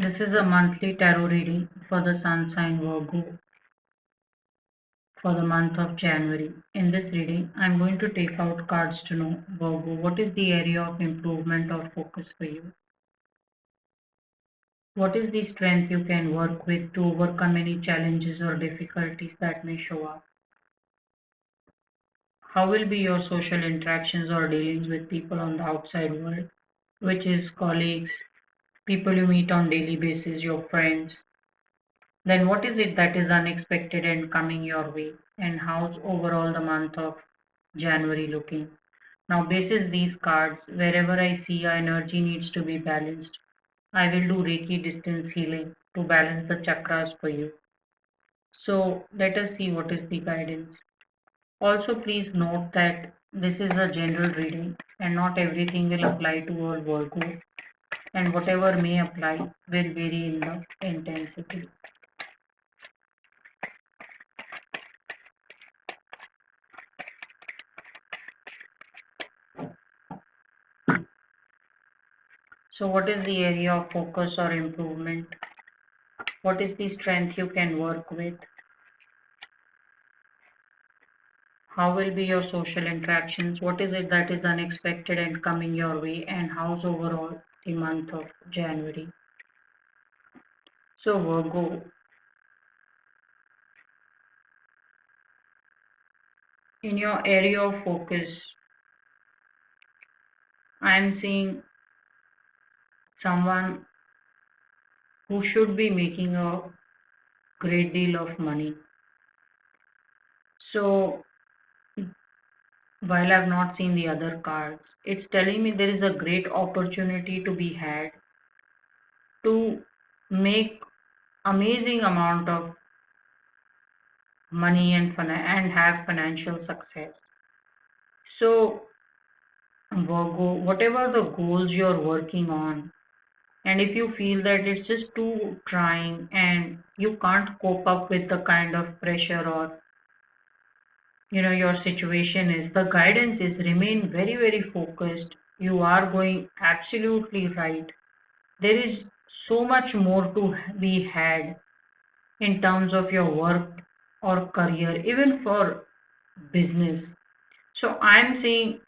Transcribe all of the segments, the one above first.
This is a monthly tarot reading for the Sun sign Virgo for the month of January. In this reading, I'm going to take out cards to know Virgo, what is the area of improvement or focus for you? What is the strength you can work with to overcome any challenges or difficulties that may show up? How will be your social interactions or dealings with people on the outside world, which is colleagues, people you meet on daily basis, your friends? Then what is it that is unexpected and coming your way? And how's overall the month of January looking? Now, basis these cards, wherever I see our energy needs to be balanced, I will do Reiki distance healing to balance the chakras for you. So let us see what is the guidance. Also, please note that this is a general reading and not everything will apply to all Virgo, and whatever may apply will vary in the intensity. So, what is the area of focus or improvement? What is the strength you can work with? How will be your social interactions? What is it that is unexpected and coming your way? And how's overall the month of January? So, Virgo, in your area of focus, I am seeing someone who should be making a great deal of money. So, while I've not seen the other cards, it's telling me there is a great opportunity to be had to make amazing amount of money and have financial success. So, Virgo, whatever the goals you're working on, and if you feel that it's just too trying and you can't cope up with the kind of pressure or your situation is, the guidance is remain very very focused. You are going absolutely right. There is so much more to be had in terms of your work or career, even for business. So I'm saying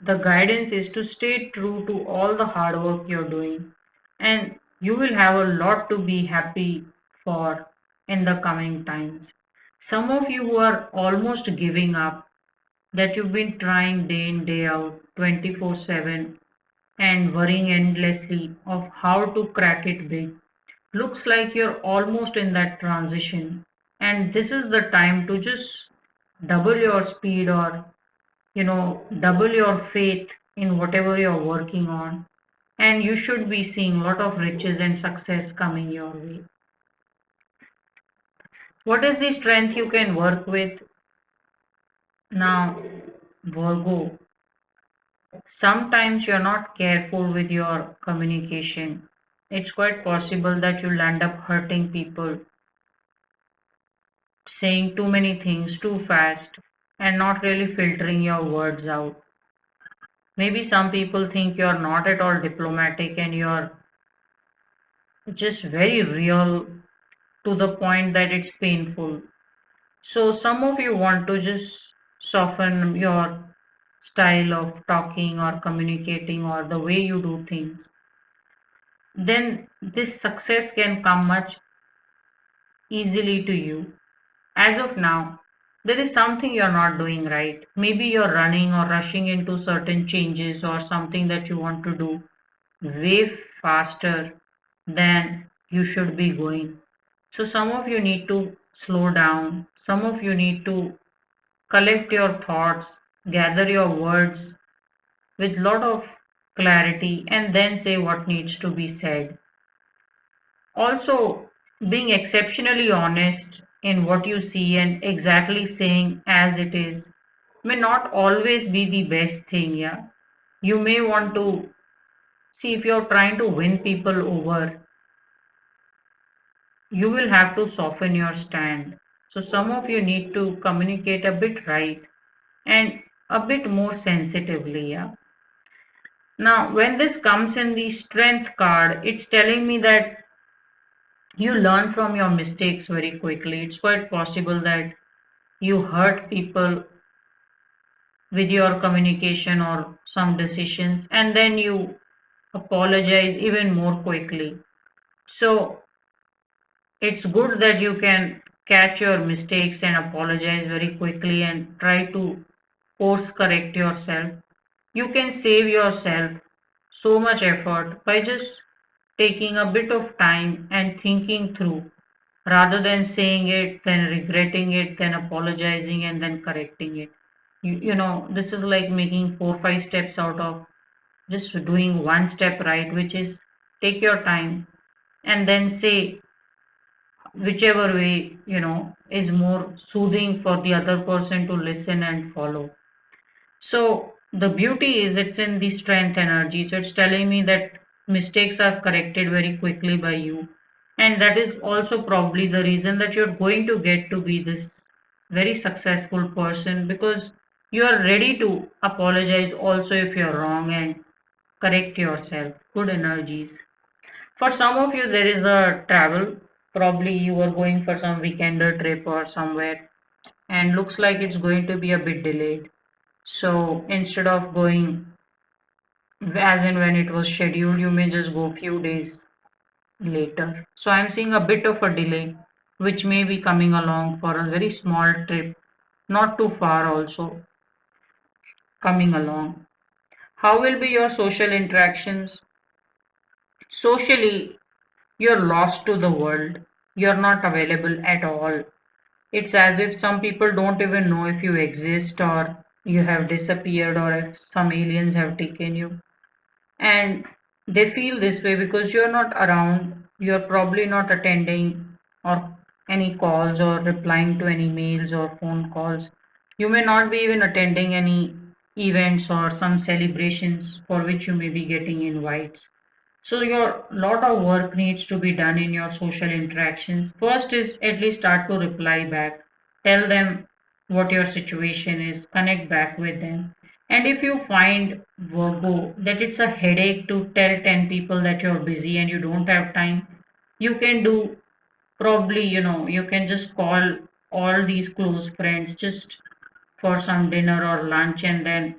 the guidance is to stay true to all the hard work you're doing, and you will have a lot to be happy for in the coming times. Some of you who are almost giving up, that you've been trying day in, day out, 24/7, and worrying endlessly of how to crack it big. Looks like you're almost in that transition, and this is the time to just double your speed or double your faith in whatever you're working on, and you should be seeing a lot of riches and success coming your way. What is the strength you can work with? Now, Virgo, sometimes you're not careful with your communication. It's quite possible that you'll end up hurting people, saying too many things too fast, and not really filtering your words out. Maybe some people think you're not at all diplomatic and you're just very real to the point that it's painful. So, some of you want to just soften your style of talking or communicating or the way you do things. Then, this success can come much easily to you. As of now, there is something you're not doing right. Maybe you're running or rushing into certain changes or something that you want to do way faster than you should be going. So, some of you need to slow down, some of you need to collect your thoughts, gather your words with lot of clarity, and then say what needs to be said. Also, being exceptionally honest in what you see and exactly saying as it is may not always be the best thing. Yeah, you may want to see, if you're trying to win people over, you will have to soften your stand. So, some of you need to communicate a bit right and a bit more sensitively. Yeah. Now, when this comes in the strength card, it's telling me that you learn from your mistakes very quickly. It's quite possible that you hurt people with your communication or some decisions, and then you apologize even more quickly. So, it's good that you can catch your mistakes and apologize very quickly and try to course correct yourself. You can save yourself so much effort by just taking a bit of time and thinking through rather than saying it, then regretting it, then apologizing and then correcting it. This is like making 4, 5 steps out of just doing one step right, which is take your time and then say whichever way, is more soothing for the other person to listen and follow. So the beauty is it's in the strength energy. So it's telling me that mistakes are corrected very quickly by you. And that is also probably the reason that you're going to get to be this very successful person because you are ready to apologize also if you're wrong and correct yourself. Good energies. For some of you, there is a travel. Probably you are going for some weekender trip or somewhere and looks like it's going to be a bit delayed. So instead of going as and when it was scheduled, you may just go few days later. So I'm seeing a bit of a delay, which may be coming along for a very small trip, not too far also coming along. How will be your social interactions? Socially, you're lost to the world. You're not available at all. It's as if some people don't even know if you exist or you have disappeared or if some aliens have taken you. And they feel this way because you're not around, you're probably not attending or any calls or replying to any mails or phone calls. You may not be even attending any events or some celebrations for which you may be getting invites. So your lot of work needs to be done in your social interactions. First is at least start to reply back. Tell them what your situation is, connect back with them. And if you find Virgo that it's a headache to tell 10 people that you're busy and you don't have time, you can do probably, you can just call all these close friends just for some dinner or lunch and then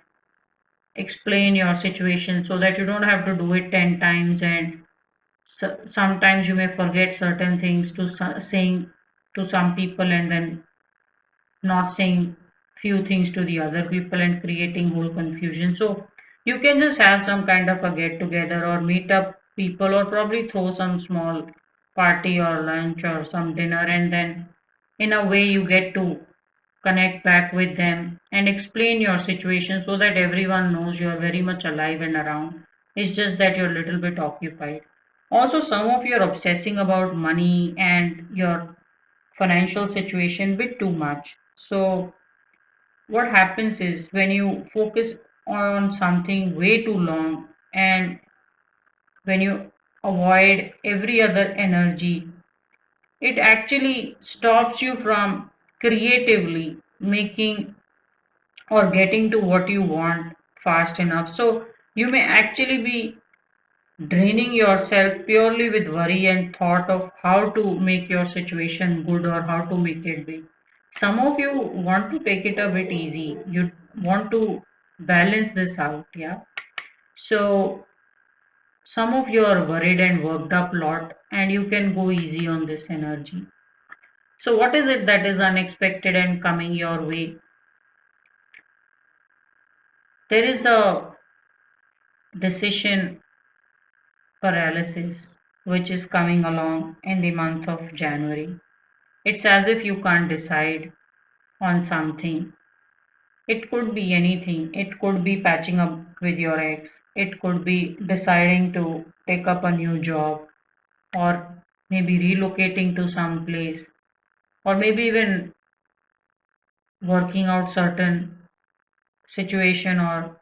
explain your situation so that you don't have to do it 10 times and so sometimes you may forget certain things to saying to some people and then not saying few things to the other people and creating whole confusion. So you can just have some kind of a get together or meet up people or probably throw some small party or lunch or some dinner and then in a way you get to connect back with them and explain your situation so that everyone knows you're very much alive and around. It's just that you're a little bit occupied. Also, some of you are obsessing about money and your financial situation bit too much. So, what happens is when you focus on something way too long and when you avoid every other energy, it actually stops you from creatively making or getting to what you want fast enough. So you may actually be draining yourself purely with worry and thought of how to make your situation good or how to make it big. Some of you want to take it a bit easy. You want to balance this out, yeah. So some of you are worried and worked up a lot and you can go easy on this energy. So what is it that is unexpected and coming your way? There is a decision paralysis, which is coming along in the month of January. It's as if you can't decide on something. It could be anything. It could be patching up with your ex. It could be deciding to take up a new job or maybe relocating to some place or maybe even working out certain situation or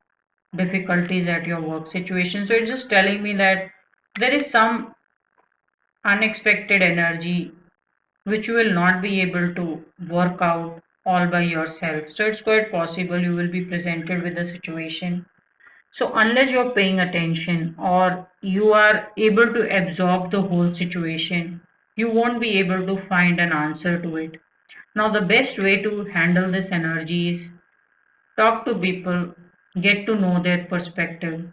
difficulties at your work situation. So it's just telling me that there is some unexpected energy which you will not be able to work out all by yourself. So it's quite possible you will be presented with a situation. So unless you're paying attention or you are able to absorb the whole situation, you won't be able to find an answer to it. Now, the best way to handle this energy is talk to people, get to know their perspective.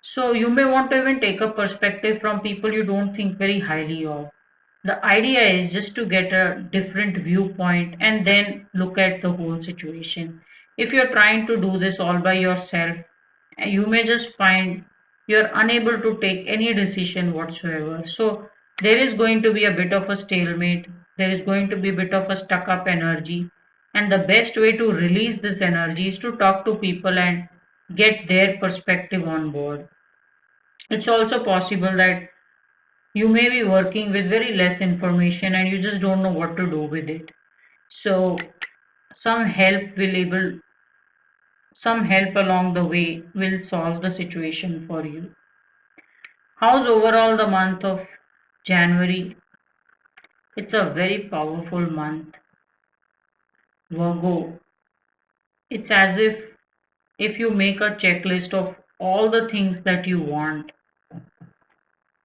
So you may want to even take a perspective from people you don't think very highly of. The idea is just to get a different viewpoint and then look at the whole situation. If you're trying to do this all by yourself, you may just find you're unable to take any decision whatsoever. So there is going to be a bit of a stalemate, there is going to be a bit of a stuck up energy. And the best way to release this energy is to talk to people and get their perspective on board. It's also possible that you may be working with very less information and you just don't know what to do with it. So some help along the way will solve the situation for you. How's overall the month of January? It's a very powerful month. Virgo. It's as if you make a checklist of all the things that you want.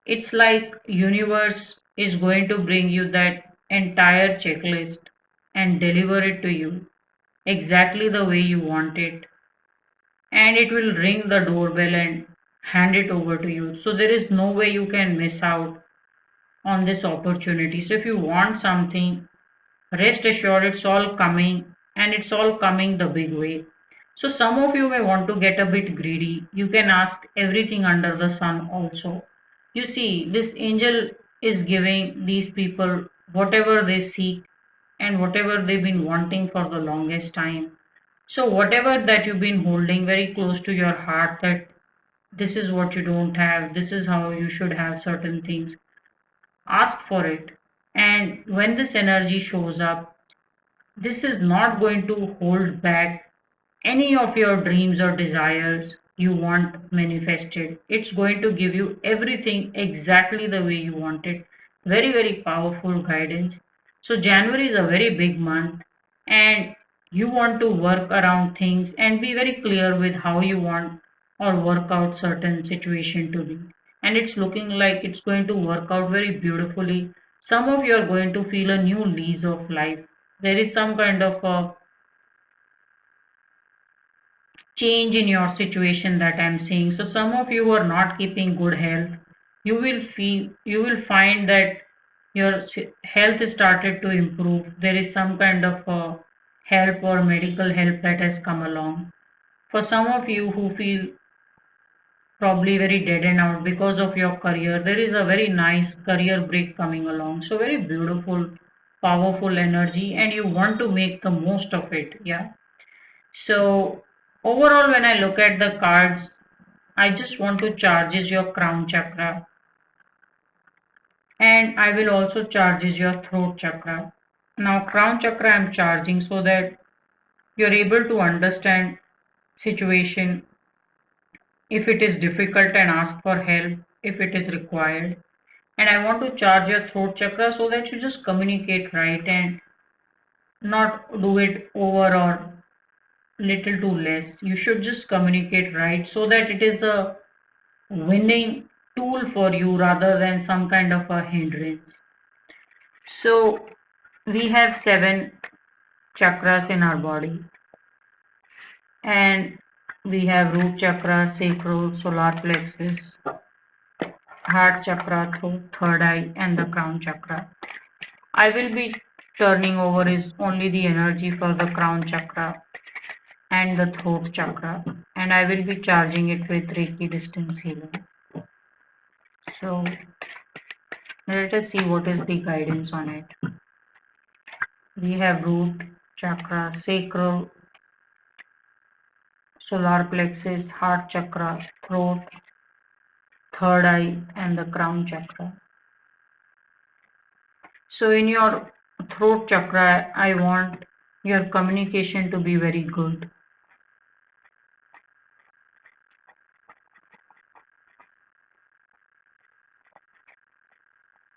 It's like universe is going to bring you that entire checklist and deliver it to you exactly the way you want it, and it will ring the doorbell and hand it over to you. So there is no way you can miss out on this opportunity. So if you want something, rest assured it's all coming, and it's all coming the big way. So some of you may want to get a bit greedy. You can ask everything under the sun also. You see, this angel is giving these people whatever they seek and whatever they've been wanting for the longest time. So whatever that you've been holding very close to your heart, that this is what you don't have, this is how you should have certain things, ask for it. And when this energy shows up, this is not going to hold back any of your dreams or desires you want manifested. It's going to give you everything exactly the way you want it. Very, very powerful guidance. So, January is a very big month, and you want to work around things and be very clear with how you want or work out certain situation to be. And it's looking like it's going to work out very beautifully. Some of you are going to feel a new lease of life. There is some kind of a change in your situation that I'm seeing. So some of you are not keeping good health. You will find that your health has started to improve. There is some kind of help or medical help that has come along. For some of you who feel probably very dead and out because of your career, there is a very nice career break coming along. So very beautiful, powerful energy, and you want to make the most of it. Yeah. So overall, when I look at the cards, I just want to charges your crown chakra, and I will also charges your throat chakra. Now crown chakra I'm charging so that you're able to understand situation if it is difficult and ask for help if it is required. And I want to charge your throat chakra so that you just communicate right and not do it over or little too less. You should just communicate right so that it is a winning tool for you rather than some kind of a hindrance. So we have 7 chakras in our body, and we have root chakra, sacral, solar plexus, heart chakra, throat, third eye, and the crown chakra. I will be turning over is only the energy for the crown chakra and the throat chakra, and I will be charging it with Reiki distance healing. So let us see what is the guidance on it. We have root chakra, sacral, solar plexus, heart chakra, throat, third eye, and the crown chakra. So in your throat chakra, I want your communication to be very good.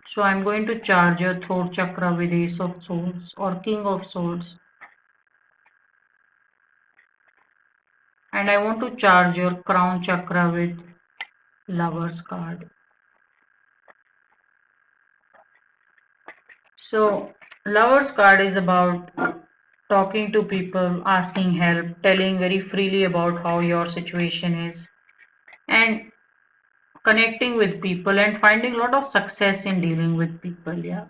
So I'm going to charge your throat chakra with Ace of Swords or King of Swords. And I want to charge your crown chakra with Lover's card. So, Lover's card is about talking to people, asking help, telling very freely about how your situation is, and connecting with people and finding a lot of success in dealing with people. Yeah.